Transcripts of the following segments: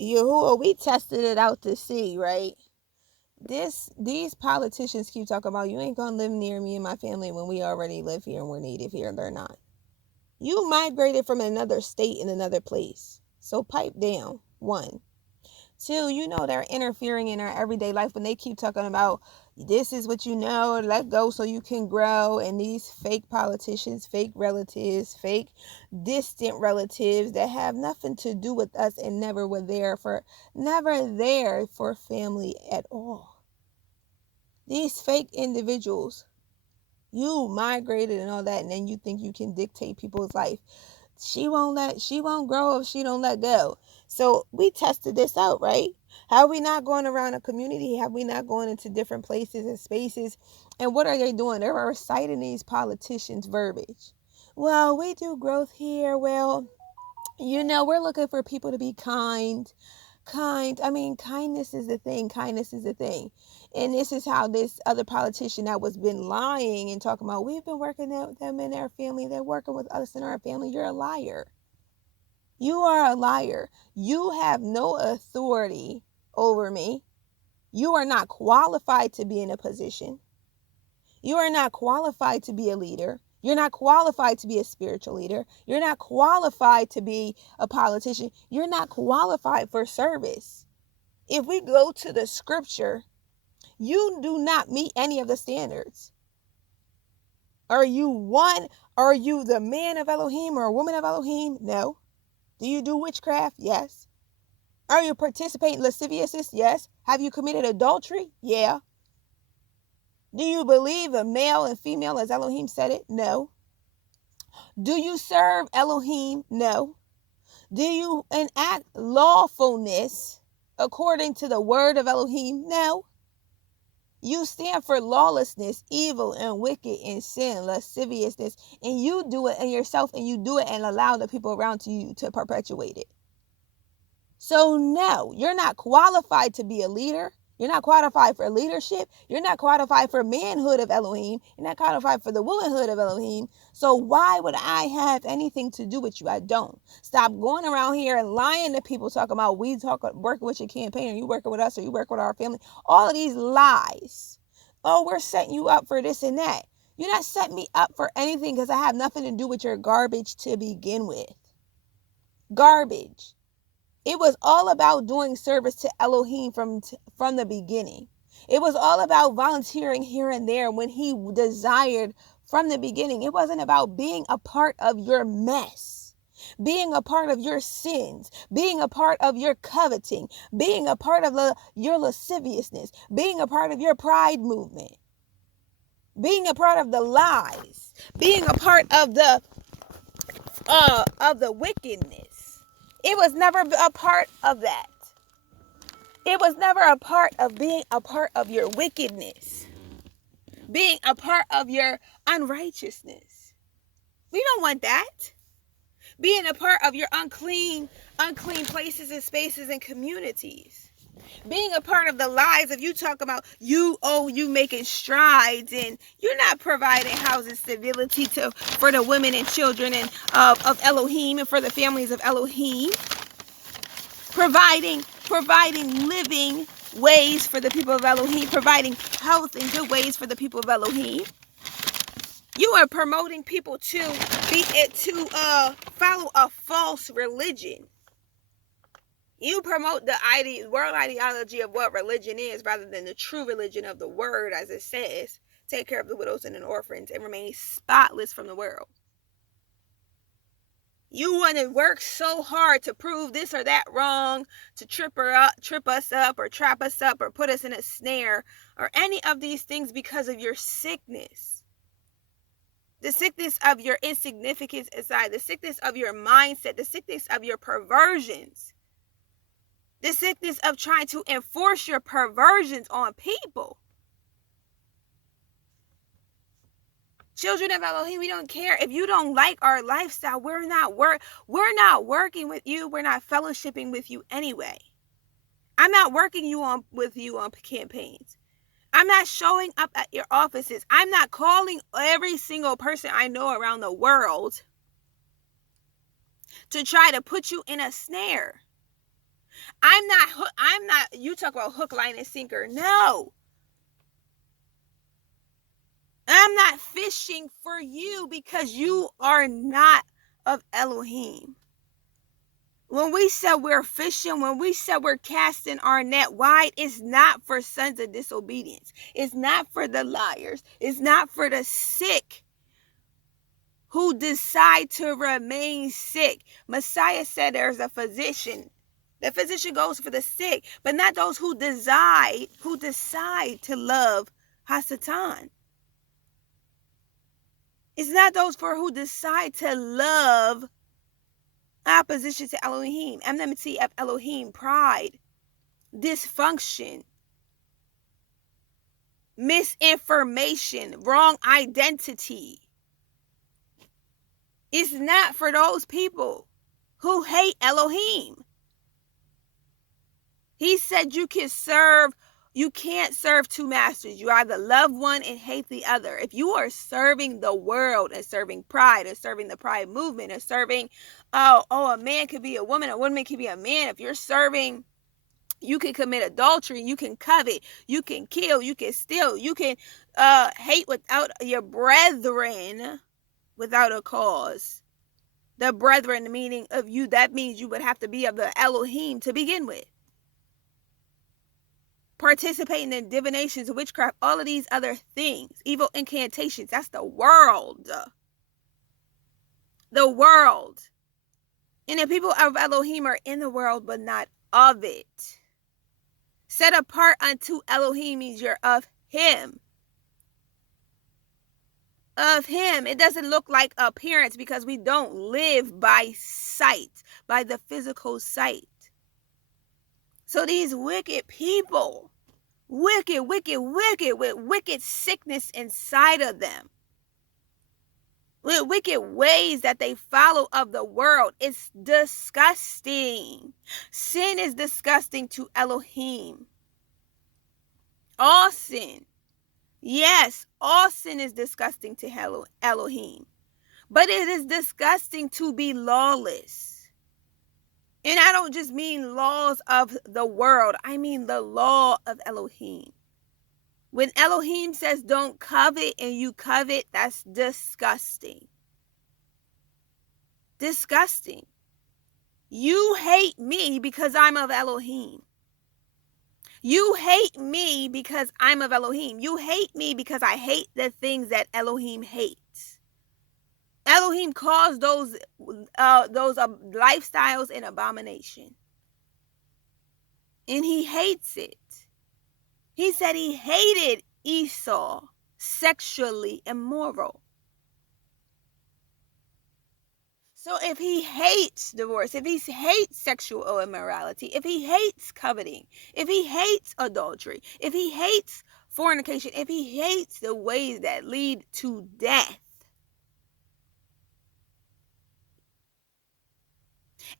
Yahuah, we tested it out to see, right? These politicians keep talking about, you ain't gonna live near me and my family when we already live here and we're native here. They're not. You migrated from another state in another place. So pipe down. 1. 2, they're interfering in our everyday life when they keep talking about, this is what let go so you can grow. And these fake politicians, fake relatives, fake distant relatives that have nothing to do with us and never there for family at all. These fake individuals, you migrated and all that, and then you think you can dictate people's life. She won't grow if she don't let go. So we tested this out, right? Have we not gone around a community? Have we not gone into different places and spaces? And what are they doing? They're reciting these politicians' verbiage. Well, we do growth here. Well, we're looking for people to be kind. Kindness is the thing. And this is how this other politician that was been lying and talking about, we've been working with them in our family. They're working with us in our family. You're a liar. You are a liar. You have no authority over me. You are not qualified to be in a position. You are not qualified to be a leader. You're not qualified to be a spiritual leader. You're not qualified to be a politician. You're not qualified for service. If we go to the scripture, you do not meet any of the standards. Are you the man of Elohim or a woman of Elohim? No. Do you do witchcraft? Yes. Are you participating in lasciviousness? Yes. Have you committed adultery? Yeah. Do you believe a male and female as Elohim said it? No. Do you serve Elohim? No. Do you enact lawfulness according to the word of Elohim? No. You stand for lawlessness, evil and wicked and sin, lasciviousness, and you do it in yourself, and you do it and allow the people around you to perpetuate it. So no, you're not qualified to be a leader. You're not qualified for leadership. You're not qualified for manhood of Elohim. You're not qualified for the womanhood of Elohim. So why would I have anything to do with you? I don't. Stop going around here and lying to people, talking about working with your campaign, or you working with us, or you work with our family. All of these lies. Oh, we're setting you up for this and that. You're not setting me up for anything, because I have nothing to do with your garbage to begin with. Garbage. It was all about doing service to Elohim from the beginning. It was all about volunteering here and there when he desired from the beginning. It wasn't about being a part of your mess, being a part of your sins, being a part of your coveting, being a part of your lasciviousness, being a part of your pride movement, being a part of the lies, being a part of the wickedness. It was never a part of that. It was never a part of being a part of your wickedness, being a part of your unrighteousness. We don't want that. Being a part of your unclean places and spaces and communities. Being a part of the lies of you talk about you making strides, and you're not providing housing stability for the women and children and of Elohim, and for the families of Elohim. Providing living ways for the people of Elohim, providing health and good ways for the people of Elohim. You are promoting people to follow a false religion. You promote the world ideology of what religion is, rather than the true religion of the word, as it says, take care of the widows and the orphans and remain spotless from the world. You want to work so hard to prove this or that wrong, to trip us up, or trap us up, or put us in a snare, or any of these things, because of your sickness. The sickness of your insignificance inside, the sickness of your mindset, the sickness of your perversions. The sickness of trying to enforce your perversions on people. Children of Elohim, we don't care. If you don't like our lifestyle, we're not working with you. We're not fellowshipping with you anyway. I'm not working with you on campaigns. I'm not showing up at your offices. I'm not calling every single person I know around the world to try to put you in a snare. I'm not, you talk about hook, line, and sinker. No. I'm not fishing for you because you are not of Elohim. When we said we're fishing, when we said we're casting our net wide, it's not for sons of disobedience. It's not for the liars. It's not for the sick who decide to remain sick. Messiah said there's a physician. The physician goes for the sick, but not those who decide to love Hasatan. It's not those who decide to love opposition to Elohim, enmity of Elohim, pride, dysfunction, misinformation, wrong identity. It's not for those people who hate Elohim. He said you can't serve two masters. You either love one and hate the other. If you are serving the world and serving pride and serving the pride movement and serving, a man could be a woman could be a man. If you're serving, you can commit adultery, you can covet, you can kill, you can steal, you can hate without your brethren without a cause. The brethren, the meaning of you, that means you would have to be of the Elohim to begin with. Participating in divinations, witchcraft, all of these other things, evil incantations, that's the world. The world. And the people of Elohim are in the world, but not of it. Set apart unto Elohim means you're of him. Of him. It doesn't look like appearance because we don't live by sight, by the physical sight. So these wicked people, wicked, with wicked sickness inside of them, with wicked ways that they follow of the world, it's disgusting. Sin is disgusting to Elohim. All sin. Yes, all sin is disgusting to Elohim. But it is disgusting to be lawless. And I don't just mean laws of the world. I mean the law of Elohim. When Elohim says don't covet and you covet, that's disgusting. Disgusting. You hate me because I'm of Elohim. You hate me because I'm of Elohim. You hate me because I hate the things that Elohim hates. Elohim calls those lifestyles an abomination. And he hates it. He said he hated Esau, sexually immoral. So if he hates divorce, if he hates sexual immorality, if he hates coveting, if he hates adultery, if he hates fornication, if he hates the ways that lead to death,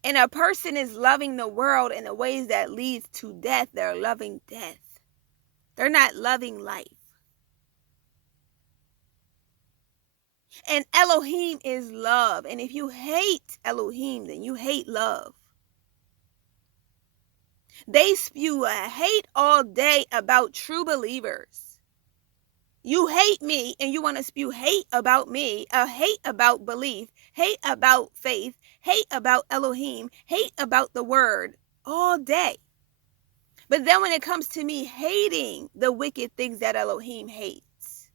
and a person is loving the world in the ways that leads to death, they're loving death. They're not loving life. And Elohim is love. And if you hate Elohim, then you hate love. They spew a hate all day about true believers. You hate me and you want to spew hate about me, a hate about belief, hate about faith, hate about Elohim, hate about the word all day. But then when it comes to me hating the wicked things that Elohim hates,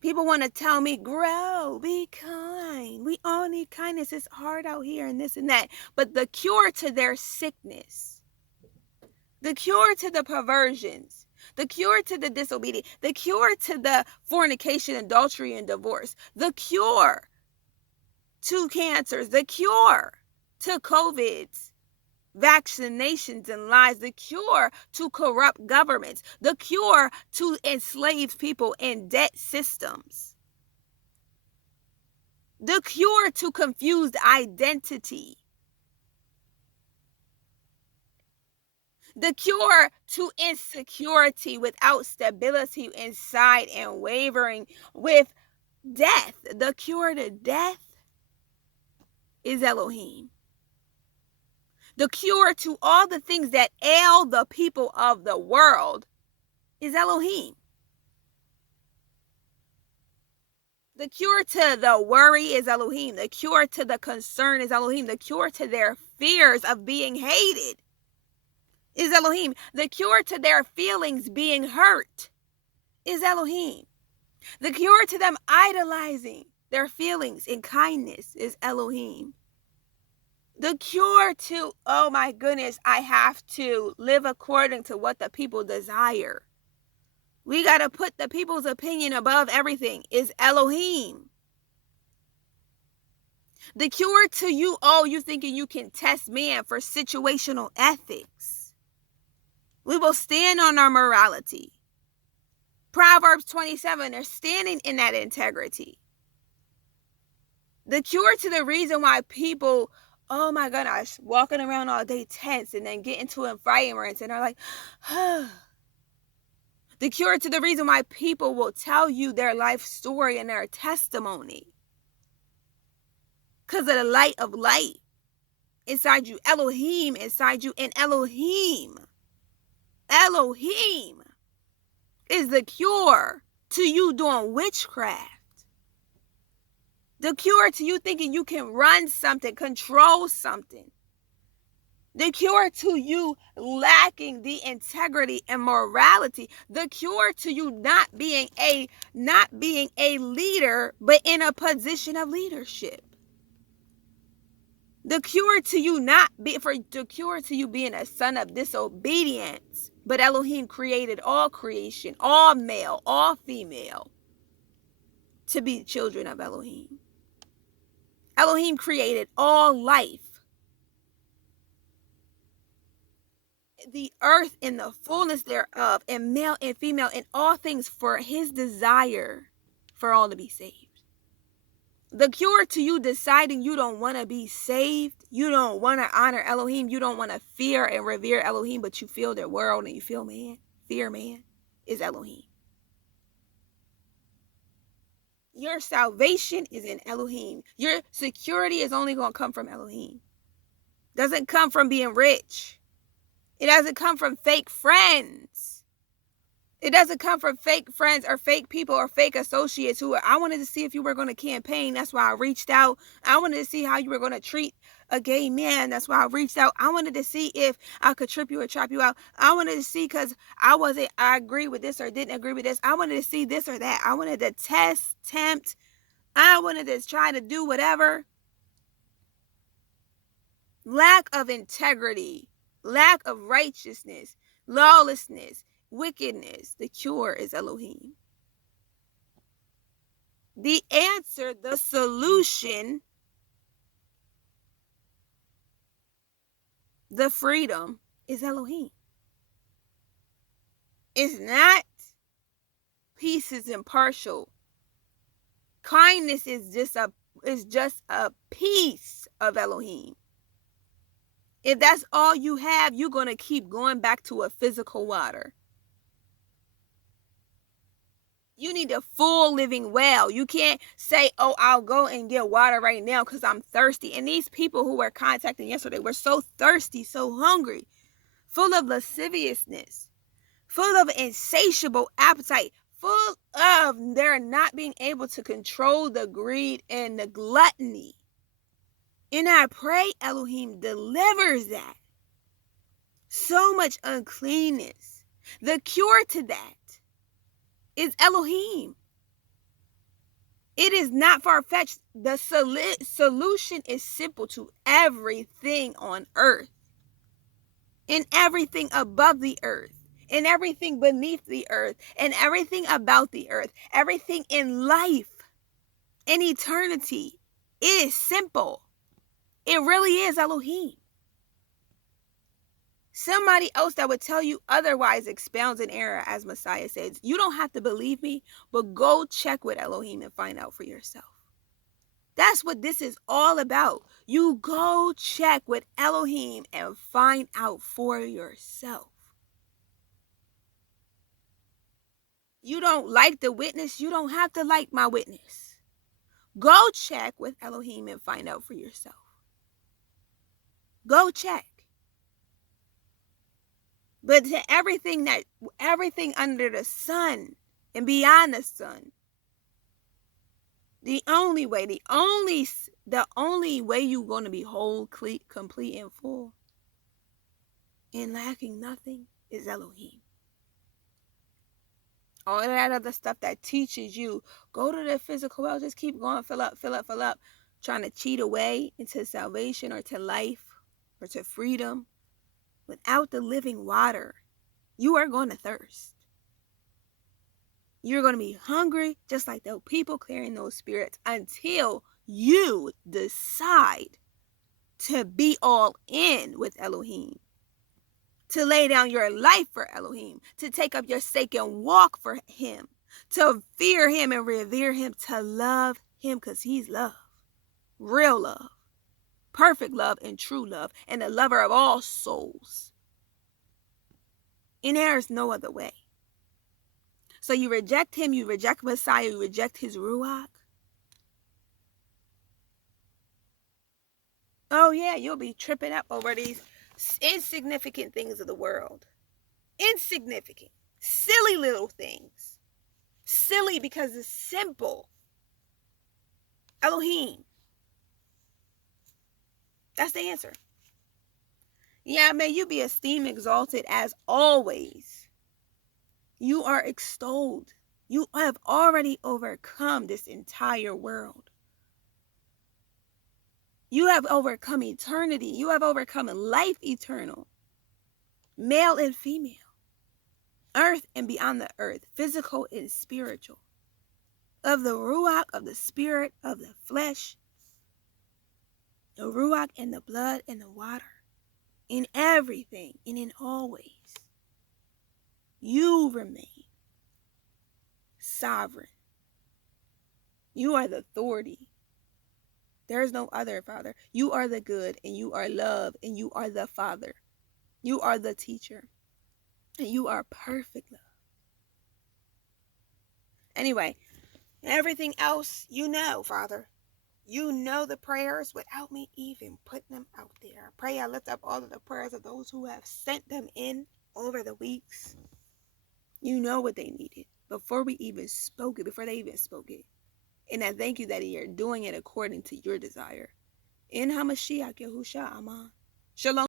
people want to tell me, grow, be kind. We all need kindness. It's hard out here and this and that. But the cure to their sickness, the cure to the perversions, the cure to the disobedience, the cure to the fornication, adultery, and divorce, the cure to cancers, the cure to COVIDs, vaccinations and lies, the cure to corrupt governments, the cure to enslaved people in debt systems, the cure to confused identity, the cure to insecurity without stability inside and wavering with death. The cure to death is Elohim. The cure to all the things that ail the people of the world is Elohim. The cure to the worry is Elohim. The cure to the concern is Elohim. The cure to their fears of being hated is Elohim. The cure to their feelings being hurt is Elohim. The cure to them idolizing their feelings in kindness is Elohim. The cure to, oh my goodness, I have to live according to what the people desire. We got to put the people's opinion above everything is Elohim. The cure to you, oh, you thinking you can test man for situational ethics. We will stand on our morality. Proverbs 27, they're standing in that integrity. The cure to the reason why people, oh my gosh, walking around all day tense and then get into environments and are like, the cure to the reason why people will tell you their life story and their testimony. Because of the light of light inside you, Elohim inside you, and Elohim is the cure to you doing witchcraft. The cure to you thinking you can run something, control something. The cure to you lacking the integrity and morality. The cure to you not being a leader, but in a position of leadership. The cure to you being a son of disobedience. But Elohim created all creation, all male, all female, to be children of Elohim. Elohim created all life. The earth and the fullness thereof, and male and female, and all things for his desire for all to be saved. The cure to you deciding you don't want to be saved, you don't want to honor Elohim, you don't want to fear and revere Elohim, but you feel their world and you feel fear man, is Elohim. Your salvation is in Elohim. Your security is only going to come from Elohim. Doesn't come from being rich. It doesn't come from fake friends. It doesn't come from fake friends or fake people or fake associates who I wanted to see if you were going to campaign. That's why I reached out. I wanted to see how you were going to treat a gay man. That's why I reached out. I wanted to see if I could trip you or trap you out. I wanted to see because I agree with this or didn't agree with this. I wanted to see this or that. I wanted to tempt. I wanted to try to do whatever. Lack of integrity. Lack of righteousness, lawlessness, wickedness. The cure is Elohim. The answer, the solution, the freedom is Elohim. It's not peace is impartial. Kindness is just a piece of Elohim. If that's all you have, you're going to keep going back to a physical water. You need a full living well. You can't say, oh, I'll go and get water right now because I'm thirsty. And these people who were contacting yesterday were so thirsty, so hungry, full of lasciviousness, full of insatiable appetite, full of their not being able to control the greed and the gluttony. And I pray Elohim delivers that. So much uncleanness. The cure to that is Elohim. It is not far-fetched. The solution is simple to everything on earth. And everything above the earth. And everything beneath the earth. And everything about the earth. Everything in life. In eternity. It is simple. It really is Elohim. Somebody else that would tell you otherwise expounds an error, as Messiah says. You don't have to believe me, but go check with Elohim and find out for yourself. That's what this is all about. You go check with Elohim and find out for yourself. You don't like the witness, you don't have to like my witness. Go check with Elohim and find out for yourself. Go check. But to everything under the sun and beyond the sun, the only way you're going to be whole, complete, and full, and lacking nothing, is Elohim. All of that other stuff that teaches you, go to the physical world, just keep going, fill up, trying to cheat away into salvation or to life or to freedom. Without the living water, you are going to thirst. You're going to be hungry, just like the people carrying those spirits, until you decide to be all in with Elohim, to lay down your life for Elohim, to take up your stake and walk for him, to fear him and revere him, to love him, because he's love, real love, perfect love, and true love, and the lover of all souls. And there is no other way. So you reject him, you reject Messiah, you reject his Ruach. Oh yeah, you'll be tripping up over these insignificant things of the world. Insignificant, silly little things. Silly because it's simple. Elohim. That's the answer. Yeah, may you be esteemed, exalted as always. You are extolled. You have already overcome this entire world. You have overcome eternity. You have overcome life eternal. Male and female. Earth and beyond the earth. Physical and spiritual. Of the Ruach, of the spirit, of the flesh. The Ruach and the blood and the water. In everything and in always. You remain sovereign. You are the authority. There is no other, Father. You are the good, and you are love, and you are the Father. You are the teacher, and you are perfect love. Anyway, everything else, you know, Father. You know the prayers without me even putting them out there. I pray I lift up all of the prayers of those who have sent them in over the weeks. You know what they needed before they even spoke it. And I thank you that you're doing it according to your desire. In HaMashiach Yahushua Aman. Shalom.